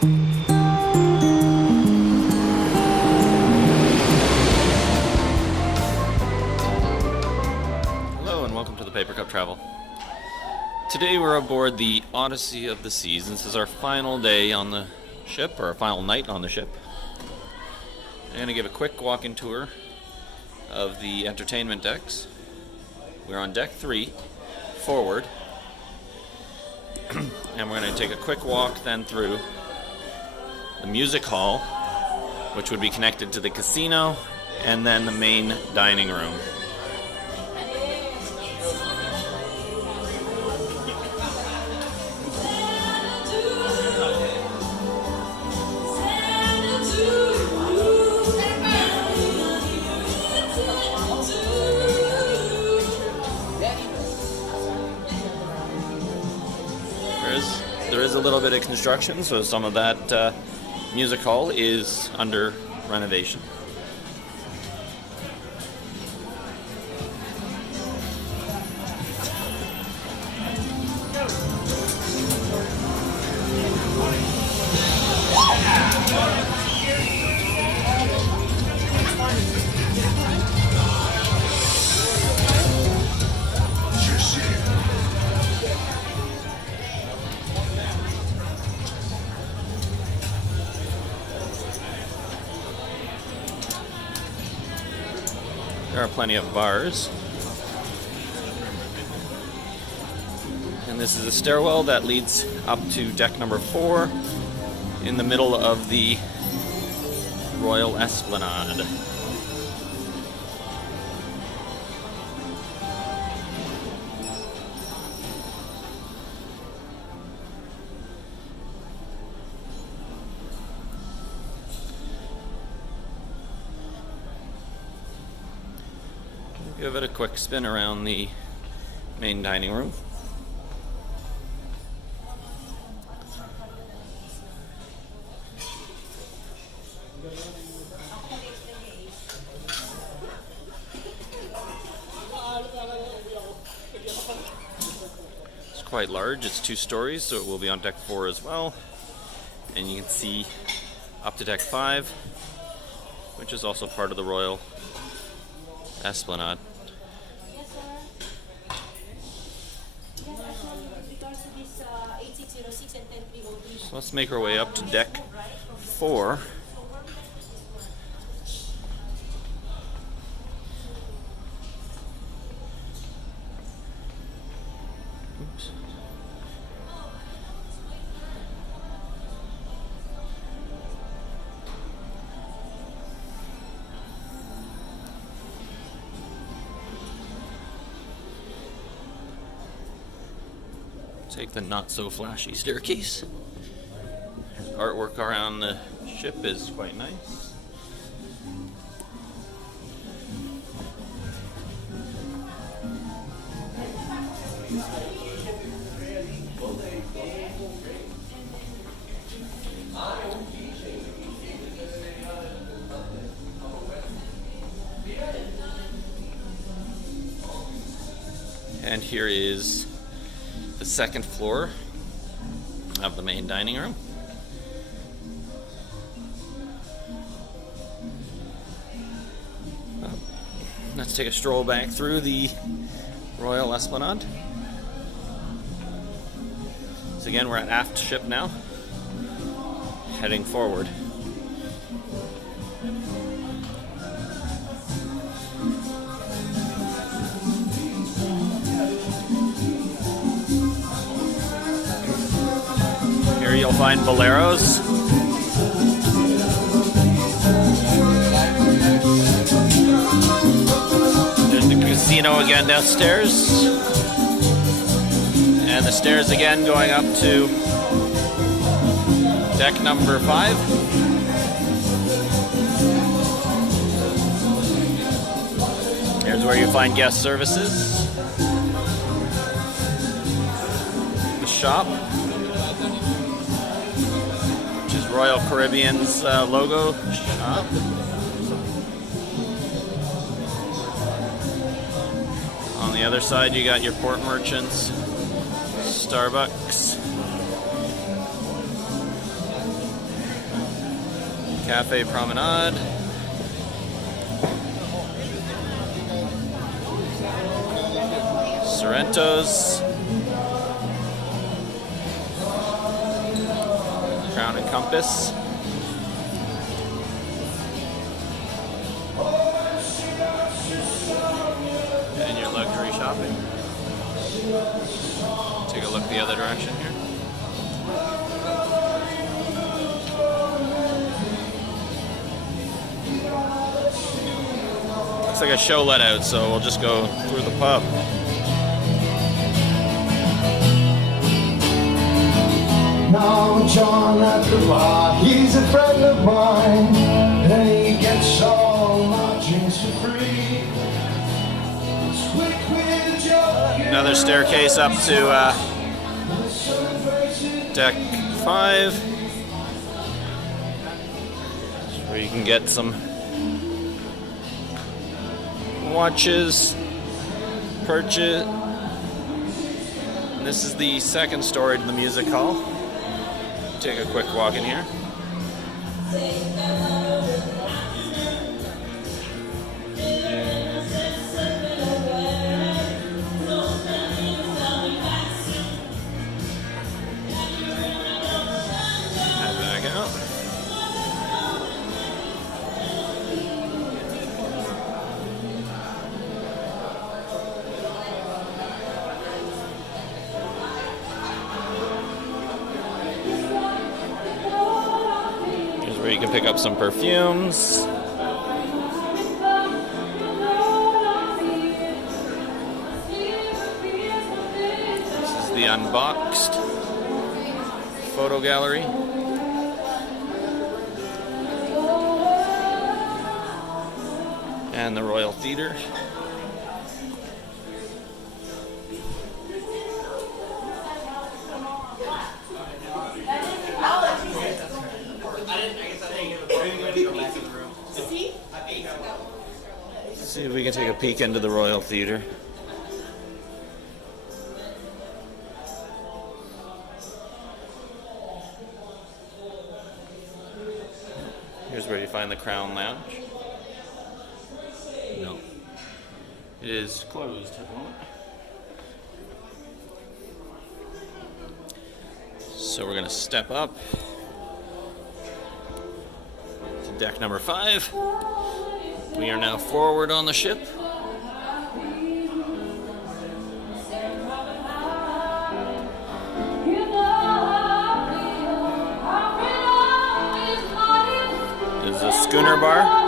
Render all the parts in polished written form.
Hello and welcome to the Paper Cup Travel. Today we're aboard the Odyssey of the Seas. This is our final day on the ship, or our final night on the ship. I'm going to give a quick walk-in tour of the entertainment decks. We're on deck 3, forward. And we're going to take a quick walk then through the music hall, which would be connected to the casino, and then the main dining room. There is a little bit of construction, so some of that music hall is under renovation. There are plenty of bars. And this is a stairwell that leads up to deck number 4 in the middle of the Royal Esplanade. Give it a quick spin around the main dining room. It's quite large, it's 2 stories, so it will be on deck 4 as well. And you can see up to deck 5, which is also part of the Royal Esplanade. So let's make our way up to deck 4. Oops. Take the not-so-flashy staircase. Artwork around the ship is quite nice. And here is the second floor of the main dining room. Let's take a stroll back through the Royal Esplanade. So again, we're at aft ship now, heading forward. Here you'll find boleros. There's the casino again downstairs. And the stairs again going up to deck number 5. Here's where you find guest services. The shop, which is Royal Caribbean's logo shop. On the other side you got your port merchants, Starbucks. Cafe Promenade. Sorrento's. Crown and Compass. And your luxury shopping. Take a look the other direction here. Looks like a show let out, so we'll just go through the pub. Now John at the bar, he's a friend of mine, and he gets all my drinks for free. Another staircase up to deck 5, where you can get some watches, purchase. And this is the second story to the music hall. Take a quick walk in here. Head back out. Where you can pick up some perfumes. This is the unboxed photo gallery. And the Royal Theatre. See if we can take a peek into the Royal Theatre. Here's where you find the Crown Lounge. No. It is closed at the moment. So we're going to step up to deck number 5. We are now forward on the ship. There's a schooner bar.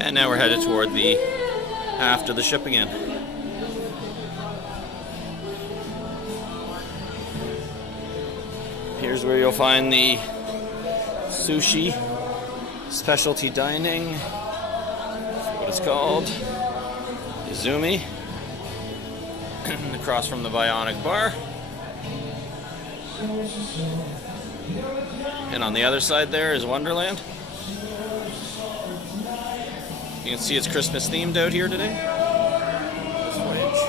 And now we're headed toward the aft of the ship again. Here's where you'll find the sushi specialty dining. That's what it's called. Izumi. Across from the Bionic Bar. And on the other side there is Wonderland. You can see it's Christmas themed out here today. This voyage.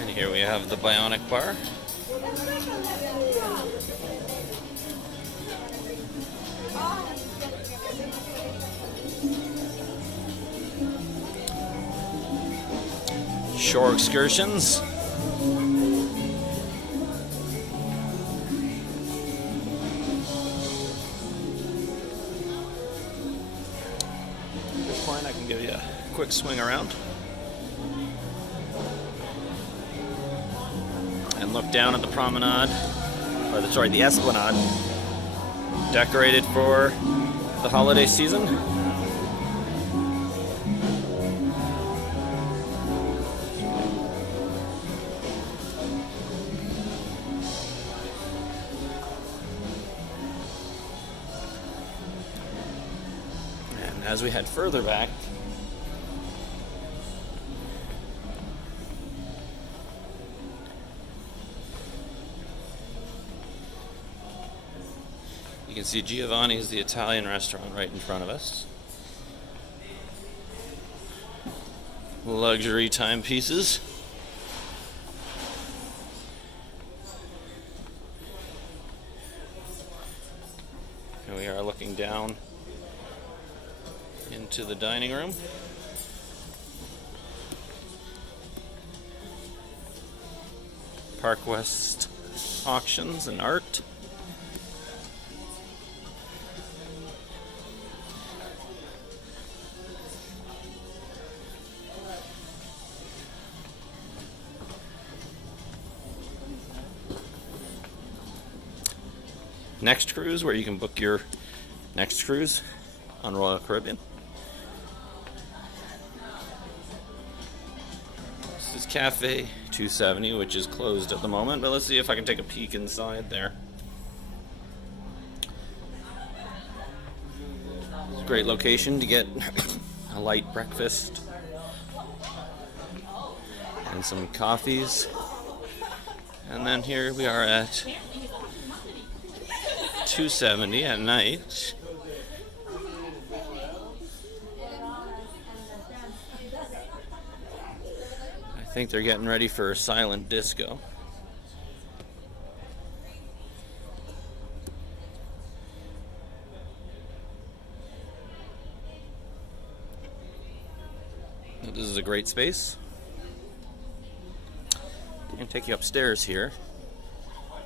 And here we have the Bionic Bar. Shore excursions. At this point, I can give you a quick swing around and look down at the promenade, or the esplanade, decorated for the holiday season. And as we head further back, you can see Giovanni's, the Italian restaurant, right in front of us. Luxury timepieces. And we are looking down into the dining room. Park West auctions and art. Next Cruise, where you can book your next cruise on Royal Caribbean. This is Cafe 270, which is closed at the moment, but let's see if I can take a peek inside there. It's a great location to get a light breakfast and some coffees. And then here we are at 270 at night. I think they're getting ready for silent disco. This is a great space. I'm going to take you upstairs here,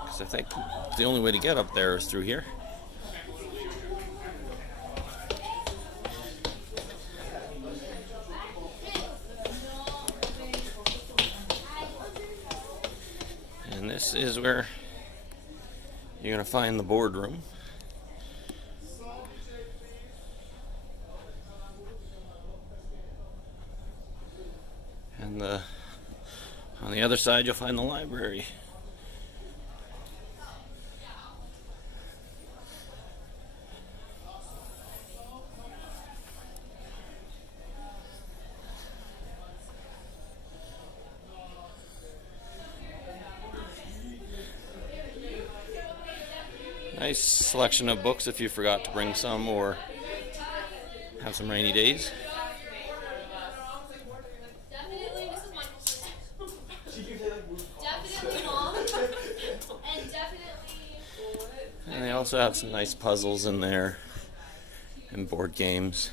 because I think the only way to get up there is through here. And this is where you're going to find the boardroom. And on the other side you'll find the library. Nice selection of books if you forgot to bring some or have some rainy days. Definitely Mrs. Michaelson. Definitely Mom. And definitely... And they also have some nice puzzles in there and board games.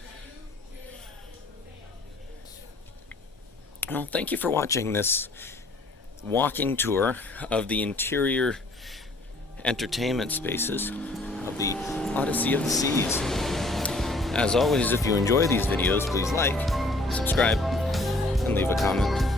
Well, thank you for watching this walking tour of the interior entertainment spaces of the Odyssey of the Seas. As always, if you enjoy these videos, please like, subscribe, and leave a comment.